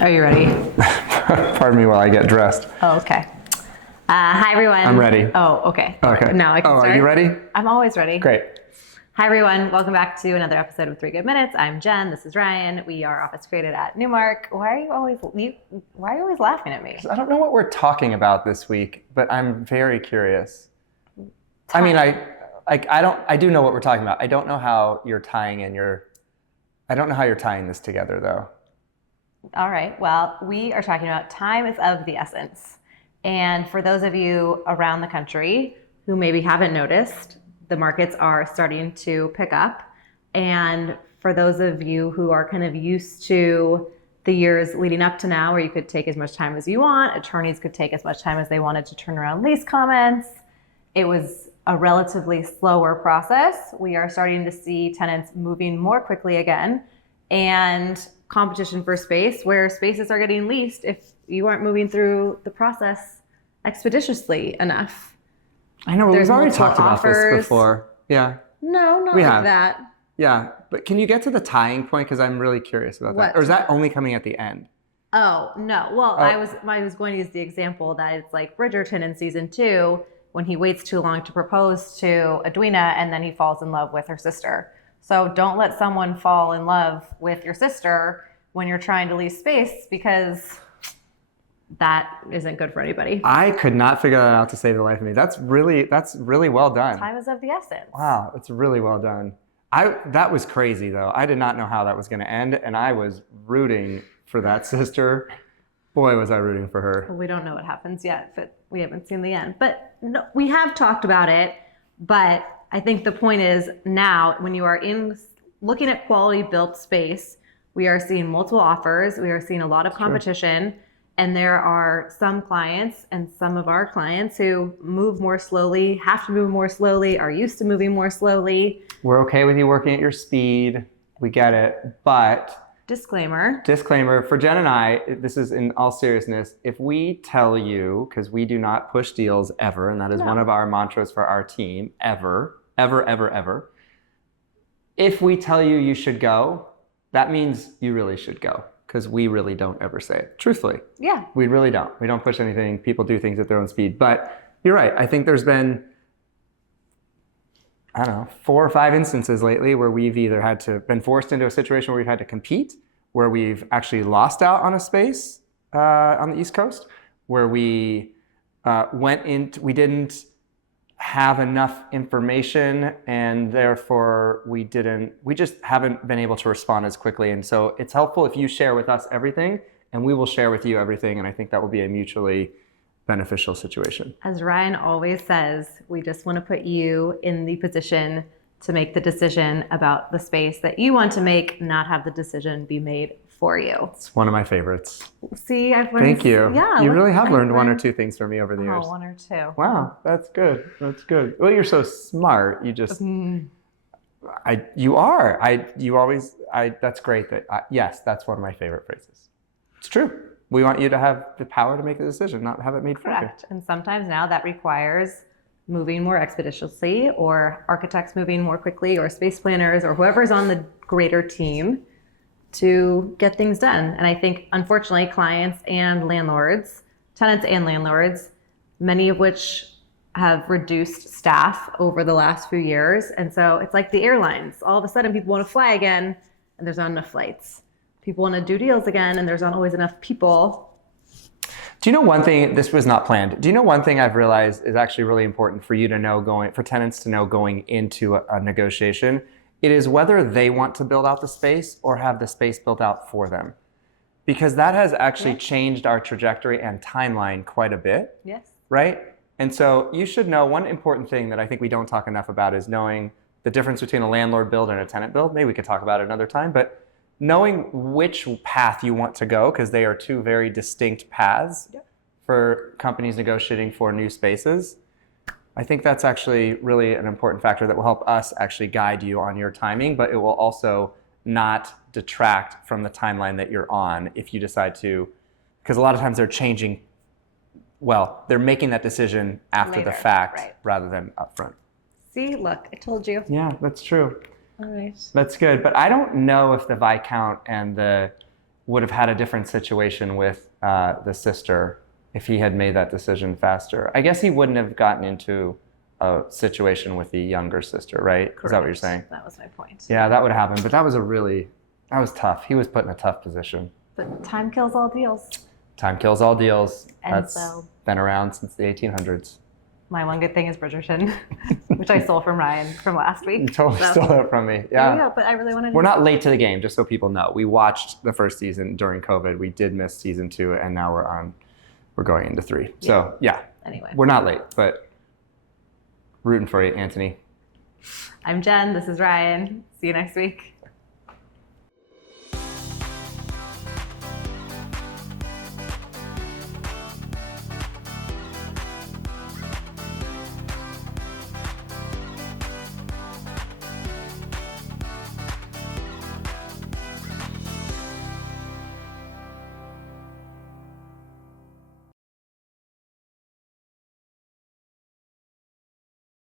Are you ready? Pardon me while I get dressed. Oh, okay. Hi, everyone. I'm ready. Oh, okay. Okay. Now I can start. Are you ready? I'm always ready. Great. Hi, everyone. Welcome back to another episode of 3 Good Minutes. I'm Jen. This is Ryan. We are office created at Newmark. Why are you always laughing at me? I don't know what we're talking about this week, but I'm very curious. I mean, I do know what we're talking about. I don't know how you're tying this together, though. All right. Well, we are talking about time is of the essence. And for those of you around the country who maybe haven't noticed, the markets are starting to pick up. And for those of you who are kind of used to the years leading up to now, where you could take as much time as you want, attorneys could take as much time as they wanted to turn around lease comments. It was a relatively slower process. We are starting to see tenants moving more quickly again, and competition for space, where spaces are getting leased if you aren't moving through the process expeditiously enough. I know, There's we've already multiple talked about this offers. before. Yeah. No, not We like have. that. Yeah. But can you get to the tying point? Because I'm really curious about that. What? Or is that only coming at the end? Oh, no. Well, I was going to use the example that it's like Bridgerton in season 2, when he waits too long to propose to Edwina and then he falls in love with her sister. So don't let someone fall in love with your sister when you're trying to lease space, because that isn't good for anybody. I could not figure that out to save the life of me. That's really well done. Time is of the essence. Wow, it's really well done. That was crazy, though. I did not know how that was going to end, and I was rooting for that sister. Boy, was I rooting for her. Well, we don't know what happens yet, but we haven't seen the end. But no, we have talked about it, but I think the point is now, when you are looking at quality built space, we are seeing multiple offers. We are seeing a lot of competition. And there are some clients and some of our clients who move more slowly, have to move more slowly, are used to moving more slowly. We're okay with you working at your speed. We get it. But Disclaimer for Jen and I, this is in all seriousness, if we tell you, because we do not push deals ever, and that is one of our mantras for our team, ever. If we tell you you should go, that means you really should go, because we really don't ever say it. Truthfully. Yeah. We really don't. We don't push anything. People do things at their own speed. But you're right. I think there's been, 4 or 5 instances lately where we've either been forced into a situation where we've had to compete, where we've actually lost out on a space on the East Coast, where we we didn't have enough information, and therefore we just haven't been able to respond as quickly. And so it's helpful if you share with us everything, and we will share with you everything. And I think that will be a mutually beneficial situation. As Ryan always says, we just want to put you in the position to make the decision about the space that you want to make, not have the decision be made for you. It's one of my favorites. See, I've learned. Thank you. Yeah, you really have learned 1 or 2 things from me over the years. 1 or 2. Wow, that's good. That's good. Well, you're so smart. You just, you are. That's great. Yes, that's one of my favorite phrases. It's true. We want you to have the power to make the decision, not have it made for you. Correct. And sometimes now that requires moving more expeditiously, or architects moving more quickly, or space planners, or whoever's on the greater team to get things done. And I think, unfortunately, clients and landlords, tenants and landlords, many of which have reduced staff over the last few years. And so it's like the airlines. All of a sudden, people want to fly again, and there's not enough flights. People want to do deals again, and there's not always enough people. Do you know one thing? This was not planned. Do you know one thing I've realized is actually really important for you to know for tenants to know going into a negotiation? It is whether they want to build out the space or have the space built out for them. Because that has actually changed our trajectory and timeline quite a bit. Yes. Right? And so you should know one important thing that I think we don't talk enough about is knowing the difference between a landlord build and a tenant build. Maybe we could talk about it another time, but knowing which path you want to go, because they are 2 very distinct paths for companies negotiating for new spaces. I think that's actually really an important factor that will help us actually guide you on your timing, but it will also not detract from the timeline that you're on if you decide to, because a lot of times they're changing, they're making that decision after the fact rather than upfront. See, look, I told you. Yeah, that's true. All right. That's good. But I don't know if the Viscount and the would have had a different situation with the sister if he had made that decision faster. I guess he wouldn't have gotten into a situation with the younger sister, right? Correct. Is that what you're saying? That was my point. Yeah, that would happen. But that was tough. He was put in a tough position. But time kills all deals. Time kills all deals. And That's so been around since the 1800s. my one good thing is Bridgerton, which I stole from Ryan from last week. You totally So, stole that from me. there Yeah. you go, but I really wanted to. We're not late to the game, just so people know. We watched the first season during COVID. We did miss season 2, and now we're going into 3. So yeah, Anyway, we're not late, but rooting for you, Anthony. I'm Jen. This is Ryan. See you next week.